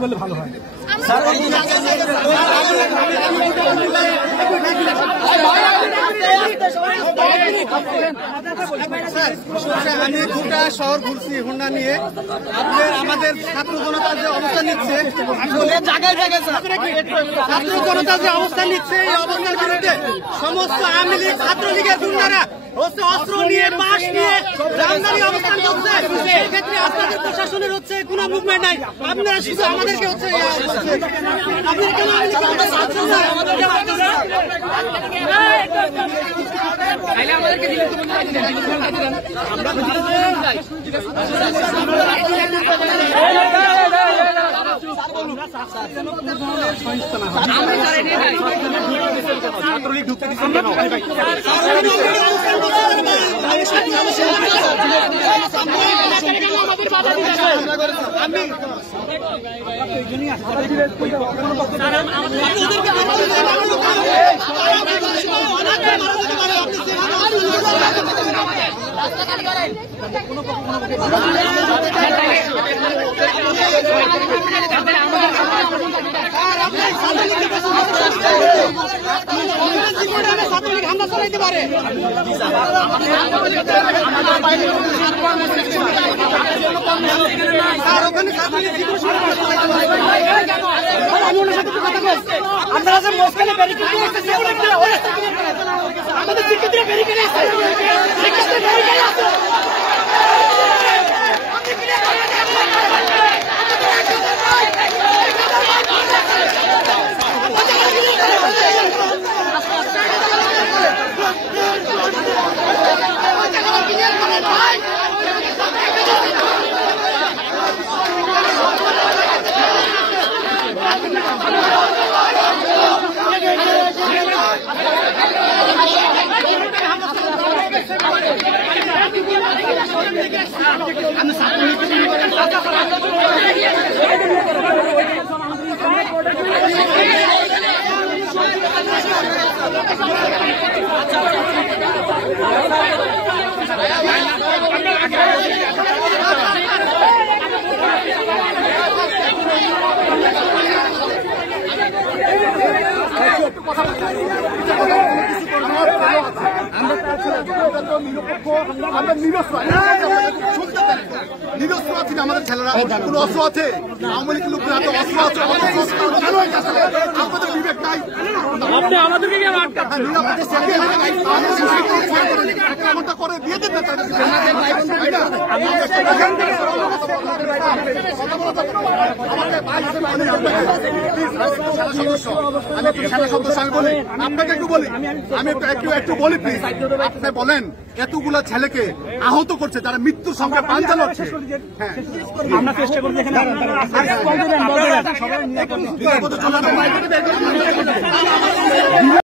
করলে ভালো হয়। আমি গোটা শহর ঘুরছি হোন্ডা নিয়ে। আমাদের ছাত্র জনতা যে অবস্থান নিচ্ছে, ছাত্র জনতা যে অবস্থান নিচ্ছে, এই অবস্থার বিরুদ্ধে সমস্ত আওয়ামী লীগ ছাত্রলীগের গুন্ডারা হচ্ছে অস্ত্র নিয়ে বাঁশ নিয়ে রামদানি অবস্থান করছে। সেক্ষেত্রে আপনাদের প্রশাসনের হচ্ছে কোনো মুভমেন্ট নাই। আপনারা শুধু আমাদেরকে হচ্ছে ছাত্রলীগ ঢুকতে দিচ্ছেন কেন? হামলা চালাইতে পারে। আপনারা যে মোস্কালে ব্যারিকেড দিয়েছে, আমাদের শিক্ষার্থীরা ব্যারিকেড আছে, শিক্ষার্থীরা ব্যারিকেড আছে। নিজস্ব আছি না আমাদের ছেলেরা, কোনো অস্ত্র আছে? আওয়ামী লীগের লোকের হাতে অস্ত্র আছে, আমাদের বিবেক নাই। আপনি আমাদেরকে এমনটা করে দিয়ে দেন না। আপনাকে একটু বলি, আমি একটু বলি প্লিজ। আপনি বলেন এতগুলা ছেলেকে আহত করছে, যারা মৃত্যুর সঙ্গে প্রাণ চালাচ্ছে। আমরা চেষ্টা করবো এখানে